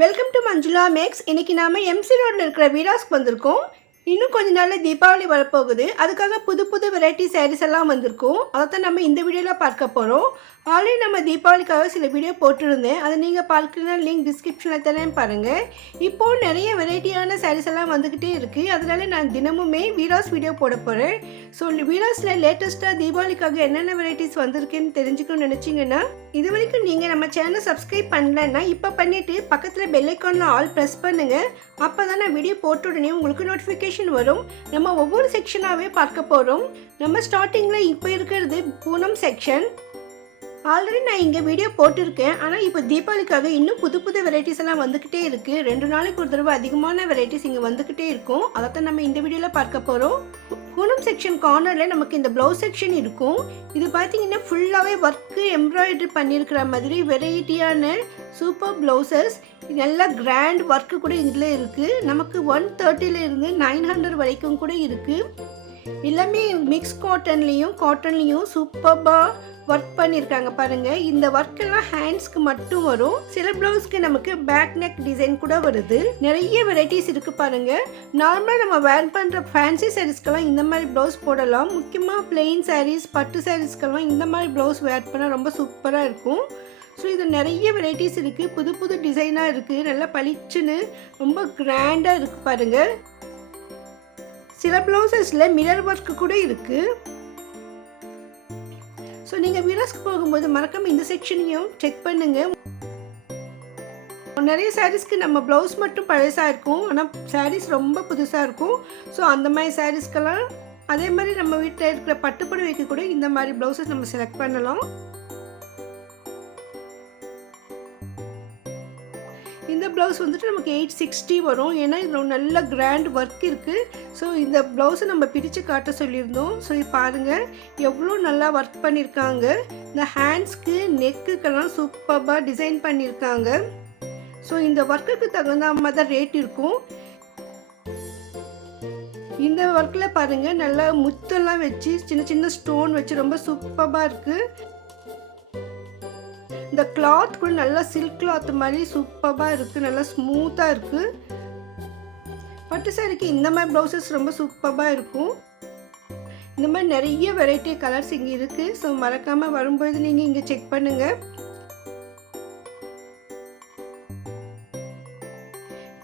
Welcome to Manjula maths. இன்றைக்கி நாம் MC ரோடில் இருக்கிற வீராஸ்க்கு வந்திருக்கோம். இன்னும் கொஞ்ச நாளில் தீபாவளி வரப்போகுது. அதுக்காக புது புது வெரைட்டி சாரீஸ் எல்லாம் வந்திருக்கும். அதை தான் நம்ம இந்த வீடியோவில் பார்க்க போகிறோம். ஆல்ரெடி நம்ம தீபாவளிக்காக சில வீடியோ போட்டிருந்தேன். அதை நீங்கள் பார்க்கலன்னா லிங்க் டிஸ்கிரிப்ஷனில் தரேன் பாருங்கள். இப்போது நிறைய வெரைட்டியான சாரீஸ் எல்லாம் வந்துக்கிட்டே இருக்குது. அதனால நான் தினமுமே வீராஸ் வீடியோ போட போகிறேன். ஸோ வீராஸில் லேட்டஸ்ட்டாக தீபாவளிக்காக என்னென்ன வெரைட்டிஸ் வந்திருக்குன்னு தெரிஞ்சுக்கணும்னு நினச்சிங்கன்னா இது வரைக்கும் நீங்கள் நம்ம சேனலை சப்ஸ்கிரைப் பண்ணலன்னா இப்போ பண்ணிவிட்டு பக்கத்தில் பெல் ஐக்கானில் ஆல் ப்ரெஸ் பண்ணுங்கள். அப்போ தான் நான் வீடியோ போட்ட உடனே உங்களுக்கு நோட்டிஃபிகேஷன் வரும். நம்ம ஒவ்வொரு செக்ஷனாகவே பார்க்க போகிறோம். நம்ம ஸ்டார்டிங்கில் இப்போ இருக்கிறது பூனம் செக்ஷன். ஆல்ரெடி நான் இங்கே வீடியோ போட்டிருக்கேன். ஆனால் இப்போ தீபாவளிக்காக இன்னும் புது புது வெரைட்டிஸ் எல்லாம் வந்துக்கிட்டே இருக்குது. 2 நாளைக்கு ஒரு தடவை அதிகமான வெரைட்டிஸ் இங்கே வந்துக்கிட்டே இருக்கும். அதை தான் நம்ம இந்த வீடியோவில் பார்க்க போகிறோம். பூனம் செக்ஷன் கார்னரில் நமக்கு இந்த ப்ளவுஸ் செக்ஷன் இருக்கும். இது பார்த்தீங்கன்னா ஃபுல்லாகவே ஒர்க்கு எம்ப்ராய்டரி பண்ணியிருக்கிற மாதிரி வெரைட்டியான சூப்பர் ப்ளவுசஸ். நல்லா கிராண்ட் ஒர்க்கு கூட இதில் இருக்குது. நமக்கு 130 900 வரைக்கும் கூட இருக்குது. எல்லாமே மிக்ஸ் காட்டன்லேயும் சூப்பராக ஒர்க் பண்ணியிருக்காங்க பாருங்கள். இந்த ஒர்க்கெல்லாம் ஹேண்ட்ஸ்க்கு மட்டும் வரும். சில ப்ளவுஸ்க்கு நமக்கு பேக் நெக் டிசைன் கூட வருது. நிறைய வெரைட்டிஸ் இருக்குது பாருங்கள். நார்மலாக நம்ம வேர் பண்ணுற ஃபேன்சி சாரீஸ்க்கெல்லாம் இந்த மாதிரி ப்ளவுஸ் போடலாம். முக்கியமாக பிளெயின் சாரீஸ், பட்டு சாரீஸ்க்கெல்லாம் இந்த மாதிரி ப்ளவுஸ் வேர் பண்ணால் ரொம்ப சூப்பராக இருக்கும். ஸோ இது நிறைய வெரைட்டிஸ் இருக்குது. புது புது டிசைனாக இருக்குது. நல்லா பளிச்சுன்னு ரொம்ப கிராண்டாக இருக்குது பாருங்கள். சில ப்ளவுசஸில் மிரர் ஒர்க்கு கூட இருக்குது. ஸோ நீங்கள் வீராஸ்க்கு போகும்போது மறக்காமல் இந்த செக்ஷனையும் செக் பண்ணுங்கள். நிறைய சாரீஸ்க்கு நம்ம ப்ளவுஸ் மட்டும் பழசாக இருக்கும், ஆனால் சாரீஸ் ரொம்ப புதுசாக இருக்கும். ஸோ அந்த மாதிரி சாரீஸ்க்கெல்லாம் அதே மாதிரி நம்ம வீட்டில் இருக்கிற பட்டுப்புடவைக்கு கூட இந்த மாதிரி ப்ளவுஸஸ் நம்ம செலக்ட் பண்ணலாம். இந்த ப்ளவுஸ் வந்துட்டு நமக்கு 860 வரும். ஏன்னா இதில் நல்ல கிராண்ட் ஒர்க் இருக்குது. ஸோ இந்த ப்ளவுஸை நம்ம பிரித்து காட்ட சொல்லியிருந்தோம். ஸோ பாருங்கள் எவ்வளோ நல்லா ஒர்க் பண்ணியிருக்காங்க. இந்த ஹேண்ட்ஸ்க்கு நெக்குக்கெல்லாம் சூப்பராக டிசைன் பண்ணியிருக்காங்க. ஸோ இந்த ஒர்க்குக்கு தகுந்த மாதிரி தான் ரேட் இருக்கும். இந்த ஒர்க்கில் பாருங்கள் நல்லா முத்தெல்லாம் வச்சு சின்ன சின்ன ஸ்டோன் வச்சு ரொம்ப சூப்பராக இருக்குது. இந்த கிளாத் கூட நல்லா சில்க் கிளாத் மாதிரி சூப்பராக இருக்குது. நல்லா ஸ்மூத்தாக இருக்குது. பட்டு சாரிக்கு இந்த மாதிரி ப்ளவுசஸ் ரொம்ப சூப்பராக இருக்கும். இந்த மாதிரி நிறைய வெரைட்டி கலர்ஸ் இங்கே இருக்குது. ஸோ மறக்காமல் வரும்போது நீங்கள் இங்கே செக் பண்ணுங்கள்.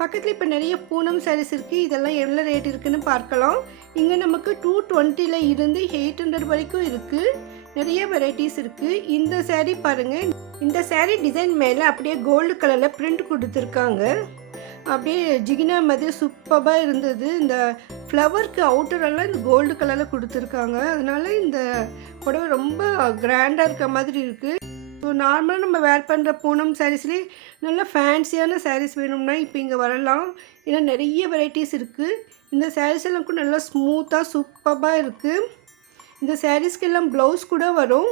பக்கத்தில் இப்போ நிறைய பூனம் சாரீஸ் இருக்குது. இதெல்லாம் எவ்வளோ ரேட் இருக்குதுன்னு பார்க்கலாம். இங்கே நமக்கு 220 இருந்து 800 வரைக்கும் இருக்குது. நிறைய வெரைட்டிஸ் இருக்குது. இந்த சாரீ பாருங்கள். இந்த சாரீ டிசைன் மேலே அப்படியே கோல்டு கலரில் பிரிண்ட் கொடுத்துருக்காங்க. அப்படியே ஜிகினா மாதிரி சூப்பராக இருந்தது. இந்த ஃப்ளவருக்கு அவுட்டரெல்லாம் இந்த கோல்டு கலரில் கொடுத்துருக்காங்க. அதனால இந்த புடவை ரொம்ப கிராண்டாக இருக்க மாதிரி இருக்குது. ஸோ நார்மலாக நம்ம வேர் பண்ணுற பூனம் சாரீஸ்லேயே நல்ல ஃபேன்சியான சாரீஸ் வேணும்னா இப்போ இங்கே வரலாம். ஏன்னா நிறைய வெரைட்டிஸ் இருக்குது. இந்த சாரீஸ் எல்லாம் கூட நல்லா ஸ்மூத்தாக சூப்பராக இருக்குது. இந்த சாரீஸ்க்கு எல்லாம் ப்ளவுஸ் கூட வரும்.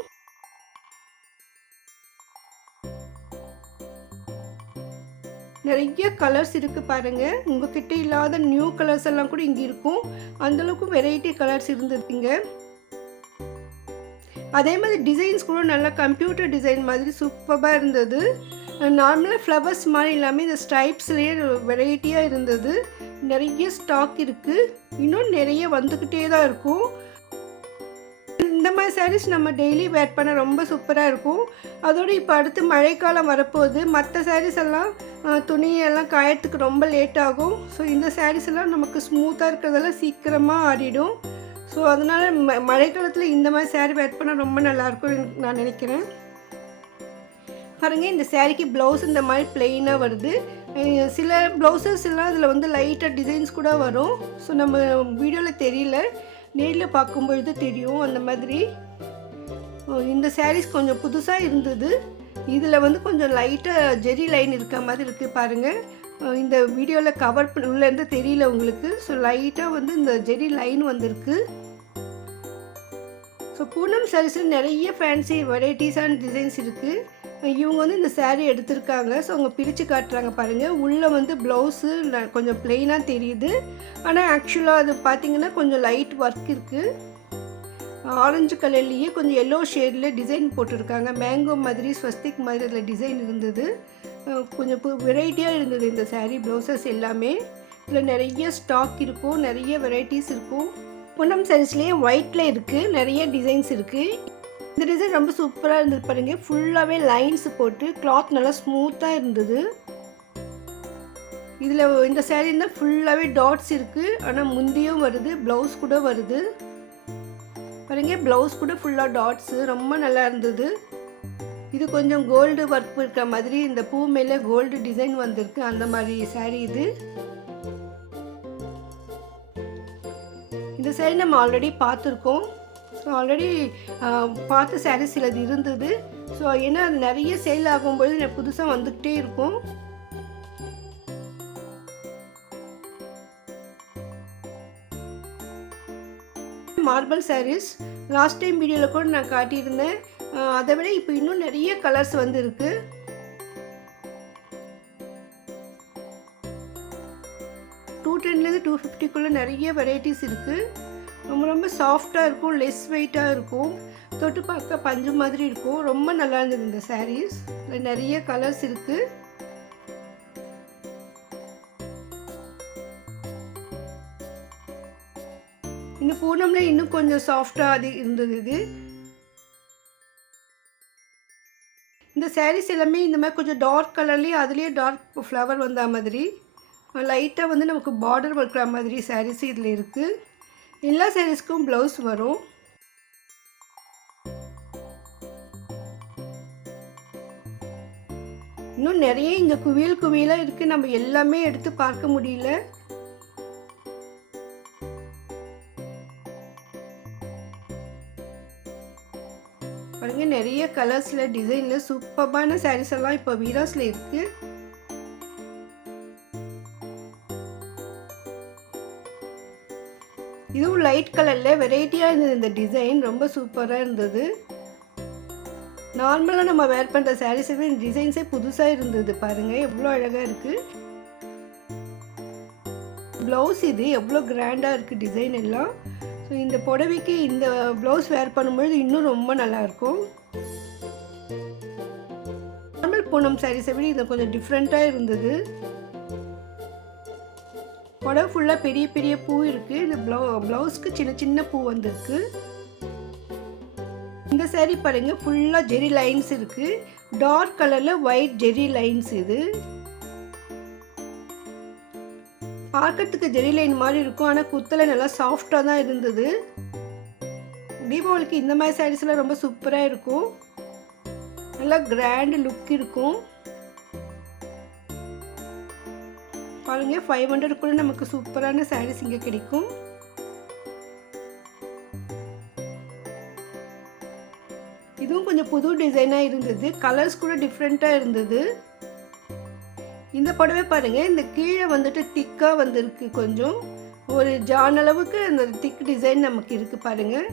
நிறைய கலர்ஸ் இருக்குது பாருங்கள். உங்ககிட்ட இல்லாத நியூ கலர்ஸ் எல்லாம் கூட இங்கே இருக்கும். அந்தளவுக்கு வெரைட்டி கலர்ஸ் இருந்ததுங்க. அதே மாதிரி டிசைன்ஸ் கூட நல்லா கம்ப்யூட்டர் டிசைன் மாதிரி சூப்பராக இருந்தது. நார்மலாக ஃப்ளவர்ஸ் மாதிரி இல்லாமல் இந்த ஸ்ட்ரைப்ஸ்லேயே வெரைட்டியாக இருந்தது. நிறைய ஸ்டாக் இருக்குது. இன்னும் நிறைய வந்துக்கிட்டே தான் இருக்கும். இந்த மாதிரி சாரீஸ் நம்ம டெய்லி வேர் பண்ண ரொம்ப சூப்பராக இருக்கும். அதோடு இப்போ அடுத்து மழைக்காலம் வரப்போகுது. மற்ற சாரீஸ் எல்லாம் துணியெல்லாம் காயத்துக்கு ரொம்ப லேட் ஆகும். ஸோ இந்த சாரீஸ் எல்லாம் நமக்கு ஸ்மூத்தாக இருக்கிறதெல்லாம் சீக்கிரமாக ஆடிடும். ஸோ அதனால் மழைக்காலத்தில் இந்த மாதிரி சாரீ வேர் பண்ண ரொம்ப நல்லாயிருக்கும் நான் நினைக்கிறேன். பாருங்கள் இந்த சாரீக்கு ப்ளவுஸ் இந்த மாதிரி பிளெயினாக வருது. சில ப்ளவுசஸ் எல்லாம் இதில் வந்து லைட்டாக டிசைன்ஸ் கூட வரும். ஸோ நம்ம வீடியோவில் தெரியல, நேரில் பார்க்கும்பொழுது தெரியும் அந்த மாதிரி. இந்த சாரீஸ் கொஞ்சம் புதுசாக இருந்தது. இதில் வந்து கொஞ்சம் லைட்டாக ஜெரி லைன் இருக்க மாதிரி இருக்குது பாருங்கள். இந்த வீடியோவில் கவர் உள்ளேருந்து தெரியல உங்களுக்கு. ஸோ லைட்டாக வந்து இந்த ஜெரி லைன் வந்திருக்கு. ஸோ பூனம் சாரீஸில் நிறைய ஃபேன்சி வெரைட்டிஸான டிசைன்ஸ் இருக்குது. இவங்க வந்து இந்த சாரீ எடுத்திருக்காங்க. ஸோ அவங்க பிரித்து காட்டுறாங்க பாருங்கள். உள்ளே வந்து ப்ளவுஸு கொஞ்சம் பிளெயினாக தெரியுது. ஆனால் ஆக்சுவலாக அது பார்த்திங்கன்னா கொஞ்சம் லைட் ஒர்க் இருக்குது. ஆரஞ்சு கலர்லேயே கொஞ்சம் எல்லோ ஷேடில் டிசைன் போட்டிருக்காங்க. மேங்கோ மாதிரி ஸ்வஸ்திக் மாதிரி அதில் டிசைன் இருந்தது. கொஞ்சம் வெரைட்டியாக இருந்தது இந்த சாரீ ப்ளவுசஸ் எல்லாமே. இதில் நிறைய ஸ்டாக் இருக்கும், நிறைய வெரைட்டிஸ் இருக்கும். பூனம் சாரீஸ்லேயே ஒயிட்டில் இருக்குது, நிறைய டிசைன்ஸ் இருக்குது. இந்த டிசைன் ரொம்ப சூப்பராக இருந்தது பாருங்கள். ஃபுல்லாகவே லைன்ஸ் போட்டு கிளாத் நல்லா ஸ்மூத்தாக இருந்தது. இதில் இந்த சாரீனா ஃபுல்லாகவே டாட்ஸ் இருக்குது, ஆனால் முந்தியும் வருது, ப்ளவுஸ் கூட வருது பாருங்க. ப்ளவுஸ் கூட ஃபுல்லாக டாட்ஸு, ரொம்ப நல்லா இருந்தது. இது கொஞ்சம் கோல்டு ஒர்க் இருக்கிற மாதிரி, இந்த பூ மேலே கோல்டு டிசைன் வந்திருக்கு, அந்த மாதிரி சாரீ இது. இந்த சாரீ நம்ம ஆல்ரெடி பார்த்துருக்கோம். ஸோ ஆல்ரெடி பார்த்த சாரீஸ் சிலது இருந்தது. ஸோ ஏன்னா அது நிறைய சேல் ஆகும்போது புதுசாக வந்துக்கிட்டே இருக்கும். மார்பிள் சாரீஸ் லாஸ்ட் டைம் வீடியோவில் கூட நான் காட்டியிருந்தேன். அதை விட இப்போ இன்னும் நிறைய கலர்ஸ் வந்து இருக்கு. $210 $250 நிறைய வெரைட்டிஸ் இருக்குது. ரொம்ப ரொம்ப சாஃப்டாக இருக்கும், லெஸ் வெயிட்டாக இருக்கும், தொட்டு பார்க்க பஞ்சு மாதிரி இருக்கும். ரொம்ப நல்லா இருந்தது இந்த சாரீஸ். இதில் நிறைய கலர்ஸ் இருக்குது. இந்த பூனம்ல இன்னும் கொஞ்சம் சாஃப்டாக அது இருந்தது. இது இந்த சாரீஸ் எல்லாமே இந்த மாதிரி கொஞ்சம் டார்க் கலர்லேயே அதுலேயே டார்க் ஃப்ளவர் வந்த மாதிரி லைட்டாக வந்து நமக்கு பார்டர் வைக்கிற மாதிரி சாரீஸ் இதில் இருக்குது. எல்லா சாரீஸ்க்கும் ப்ளவுஸ் வரும். இன்னும் நிறைய இங்கே குவியல் குவியலாக இருக்குது, நம்ம எல்லாமே எடுத்து பார்க்க முடியல. பாருங்க, நிறைய கலர்ஸில் டிசைனில் சூப்பரான சாரீஸ் எல்லாம் இப்போ வீராஸில் இருக்குது. இதுவும் லைட் கலரில் வெரைட்டியாக இருந்தது. இந்த டிசைன் ரொம்ப சூப்பராக இருந்தது. நார்மலாக நம்ம வேர் பண்ணுற சாரீஸுக்கு இந்த டிசைன்ஸே புதுசாக இருந்தது. பாருங்கள் எவ்வளோ அழகாக இருக்குது. ப்ளவுஸ் இது எவ்வளோ கிராண்டாக இருக்குது டிசைன் எல்லாம். ஸோ இந்த புடவைக்கு இந்த ப்ளவுஸ் வேர் பண்ணும்பொழுது இன்னும் ரொம்ப நல்லாயிருக்கும். நார்மல் பூனம் சாரீஸை விட இது கொஞ்சம் டிஃப்ரெண்ட்டாக இருந்தது. புடவை ஃபுல்லாக பெரிய பெரிய பூ இருக்குது. இந்த ப்ளவுஸ்க்கு சின்ன சின்ன பூ வந்திருக்கு. இந்த சாரீ பாருங்கள், ஃபுல்லாக ஜெரி லைன்ஸ் இருக்குது. டார்க் கலரில் ஒயிட் ஜெரி லைன்ஸ். இது பார்க்கறதுக்கு ஜெரி லைன் மாதிரி இருக்கும், ஆனால் குத்தலை நல்லா சாஃப்டாக தான் இருந்தது. தீபாவளிக்கு இந்த மாதிரி சாரீஸ்லாம் ரொம்ப சூப்பராக இருக்கும், நல்லா கிராண்ட் லுக் இருக்கும். பாருங்க, 500 கூட நமக்கு சூப்பரான சாரீஸ் இங்கே கிடைக்கும். இதுவும் கொஞ்சம் புது டிசைனாக இருந்தது, கலர்ஸ் கூட டிஃப்ரெண்ட்டாக இருந்தது. இந்த புடவை பாருங்கள், இந்த கீழே வந்துட்டு திக்காக வந்திருக்கு, கொஞ்சம் ஒரு ஜான் அளவுக்கு அந்த திக் டிசைன் நமக்கு இருக்குது பாருங்கள்.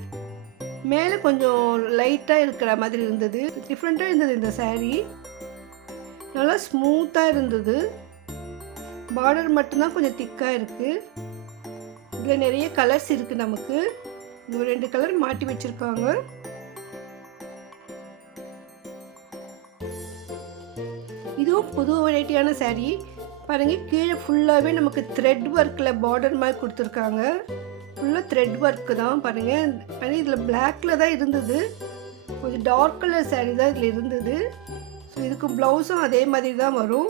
மேலே கொஞ்சம் லைட்டாக இருக்கிற மாதிரி இருந்தது, டிஃப்ரெண்ட்டாக இருந்தது. இந்த சாரீ நல்லா ஸ்மூத்தாக இருந்தது. பார்டர் மட்டும்தான் கொஞ்சம் திக்காக இருக்குது. இதில் நிறைய கலர்ஸ் இருக்குது நமக்கு. இந்த 2 கலர் மாட்டி வச்சுருக்காங்க. இதுவும் புது வெரைட்டியான சாரீ பாருங்கள். கீழே ஃபுல்லாகவே நமக்கு த்ரெட் ஒர்க்கில் பார்டர் மாதிரி கொடுத்துருக்காங்க. ஃபுல்லாக த்ரெட் ஒர்க்கு தான் பாருங்கள். ஆனால் இதில் பிளாக்கில் தான் இருந்தது, கொஞ்சம் டார்க் கலர் சாரீ தான் இதில் இருந்தது. ஸோ இதுக்கு ப்ளவுஸும் அதே மாதிரி தான் வரும்.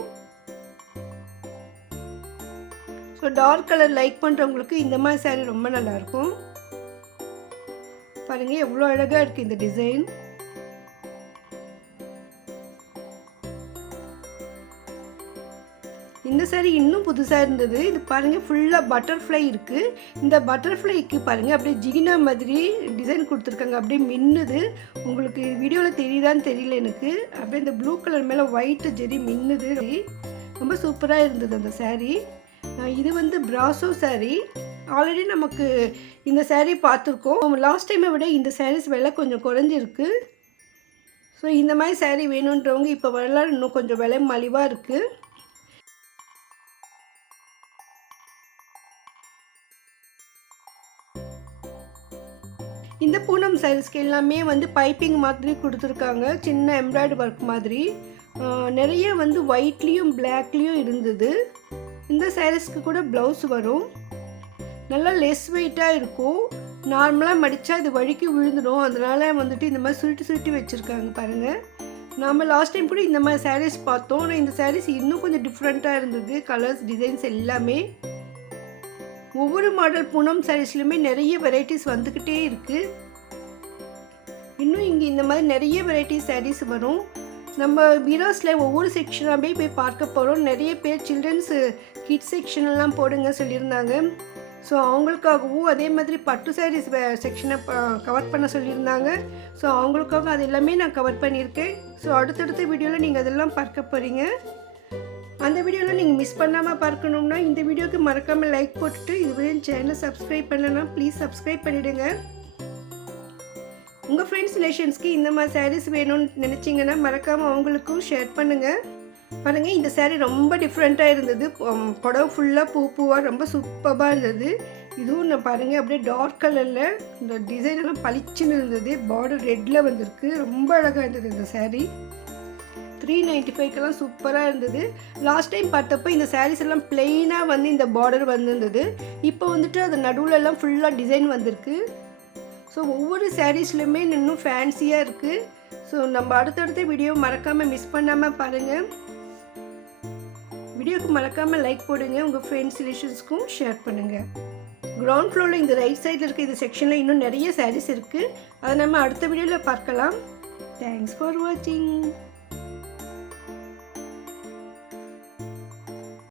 ஸோ டார்க் கலர் லைக் பண்ணுறவங்களுக்கு இந்த மாதிரி சாரீ ரொம்ப நல்லாயிருக்கும். பாருங்கள் எவ்வளோ அழகாக இருக்குது இந்த டிசைன். இந்த சாரீ இன்னும் புதுசாக இருந்தது. இது பாருங்கள், ஃபுல்லாக பட்டர்ஃப்ளை இருக்குது. இந்த பட்டர்ஃப்ளைக்கு பாருங்கள் அப்படியே ஜிகினா மாதிரி டிசைன் கொடுத்துருக்காங்க, அப்படியே மின்னுது. உங்களுக்கு வீடியோவில் தெரியுதான்னு தெரியல எனக்கு. அப்படியே இந்த ப்ளூ கலர் மேலே ஒயிட்டு ஜெரி மின்னுது. ரொம்ப சூப்பராக இருந்தது அந்த சாரீ. இது வந்து பிராசோ சாரீ. ஆல்ரெடி நமக்கு இந்த சாரீ பார்த்துருக்கோம். லாஸ்ட் டைமை விட இந்த சாரீஸ் விலை கொஞ்சம் குறைஞ்சிருக்கு. ஸோ இந்த மாதிரி சாரீ வேணுன்றவங்க இப்போ வரலாம், இன்னும் கொஞ்சம் விலை மலிவாக இருக்குது. இந்த பூனம் சாரீஸ்க்கு எல்லாமே வந்து பைப்பிங் மாதிரி கொடுத்துருக்காங்க, சின்ன எம்ப்ராய்டரி ஒர்க் மாதிரி. நிறைய வந்து ஒயிட்லேயும் பிளாக்லேயும் இருந்தது. இந்த சாரீஸ்க்கு கூட ப்ளவுஸ் வரும். நல்லா லெஸ் வெயிட்டாக இருக்கும். நார்மலாக மடித்தா இது வழுக்கி விழுந்துடும். அதனால் வந்துட்டு இந்த மாதிரி சுருட்டி சுருட்டி வச்சுருக்காங்க பாருங்கள். நாம் லாஸ்ட் டைம் கூட இந்த மாதிரி சாரீஸ் பார்த்தோம். ஆனால் இந்த சாரீஸ் இன்னும் கொஞ்சம் டிஃப்ரெண்ட்டாக இருந்தது. கலர்ஸ், டிசைன்ஸ் எல்லாமே. ஒவ்வொரு மாடல் பூனம் சாரீஸ்லையுமே நிறைய வெரைட்டிஸ் வந்துக்கிட்டே இருக்குது. இன்னும் இங்கே இந்த மாதிரி நிறைய வெரைட்டிஸ் சாரீஸ் வரும். நம்ம வீராஸில் ஒவ்வொரு செக்ஷனாகவே போய் பார்க்க போகிறோம். நிறைய பேர் சில்ட்ரன்ஸு கிட்ஸ் செக்ஷனெல்லாம் போடுங்க சொல்லியிருந்தாங்க. ஸோ அவங்களுக்காகவும் அதே மாதிரி பட்டு சாரீஸ் செக்ஷனை கவர் பண்ண சொல்லியிருந்தாங்க. ஸோ அவங்களுக்காக அது எல்லாமே நான் கவர் பண்ணியிருக்கேன். ஸோ அடுத்தடுத்த வீடியோவில் நீங்கள் அதெல்லாம் பார்க்க போகிறீங்க. அந்த வீடியோவில் நீங்கள் மிஸ் பண்ணாமல் பார்க்கணும்னா இந்த வீடியோவுக்கு மறக்காமல் லைக் போட்டுட்டு இதுவரை சேனலை சப்ஸ்கிரைப் பண்ணலன்னா ப்ளீஸ் சப்ஸ்கிரைப் பண்ணிவிடுங்க. உங்கள் ஃப்ரெண்ட்ஸ் ரிலேஷன்ஸ்க்கு இந்த மாதிரி சாரீஸ் வேணும்னு நினச்சிங்கன்னா மறக்காமல் அவங்களுக்கும் ஷேர் பண்ணுங்கள். பாருங்கள், இந்த சாரீ ரொம்ப டிஃப்ரெண்ட்டாக இருந்தது. புடவை ஃபுல்லாக பூவாக ரொம்ப சூப்பராக இருந்தது. இதுவும் நான் பாருங்கள் அப்படியே டார்க் கலரில் இந்த டிசைனெல்லாம் பளிச்சுன்னு இருந்தது. பார்டர் ரெட்டில் வந்திருக்கு. ரொம்ப அழகாக இருந்தது இந்த சாரீ. 395க்கெல்லாம் சூப்பராக இருந்தது. லாஸ்ட் டைம் பார்த்தப்போ இந்த சாரீஸ் எல்லாம் பிளெயினாக வந்து இந்த பார்டர் வந்துருந்தது. இப்போ வந்துட்டு அது நடுவுலலாம் ஃபுல்லாக டிசைன் வந்திருக்கு. ஸோ ஒவ்வொரு சாரீஸ்லையுமே இன்னும் ஃபேன்சியாக இருக்குது. ஸோ நம்ம அடுத்தடுத்த வீடியோ மறக்காமல் மிஸ் பண்ணாமல் பாருங்கள். வீடியோக்கு மறக்காமல் லைக் போடுங்க. உங்கள் ஃப்ரெண்ட்ஸ் ரிலேஷன்ஸ்க்கும் ஷேர் பண்ணுங்கள். கிரவுண்ட் ஃப்ளோரில் இந்த ரைட் சைடில் இருக்க இந்த செக்ஷனில் இன்னும் நிறைய சாரீஸ் இருக்குது. அதை நம்ம அடுத்த வீடியோவில் பார்க்கலாம். தேங்க்ஸ் ஃபார் வாட்சிங்.